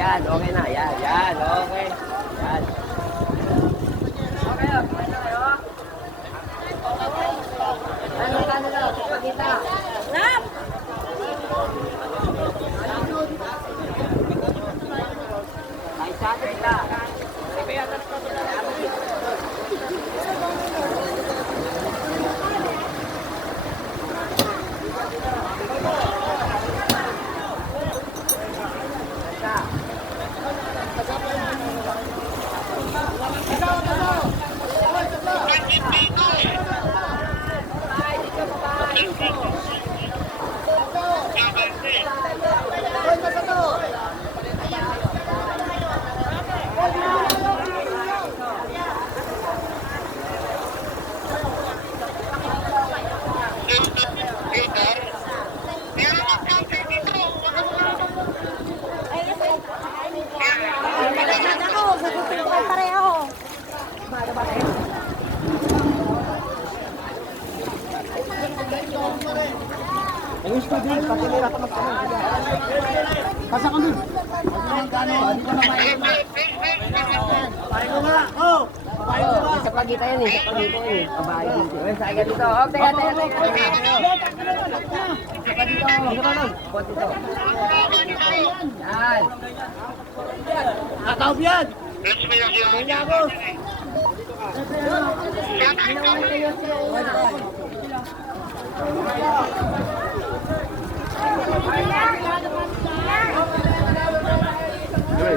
Yan, okay na. Yan, yan, okay. Yan. Okay, okay na kayo. Ano na, pagkita. Rap! Ay, sa atin na. Ayos pa din, patilira ka magtanong. Pasa kami. Hindi ka na mainit. Papain ko nga. Oh! Papain ko nga. Sa pagkita yan eh. Sa pagkita yan eh. Kabahay dito. Ay, sa akin dito. Oh, teka. Saka dito. Bot dito. Yan. Kakaw yan. Kaya ako. Ginawa kayo siya.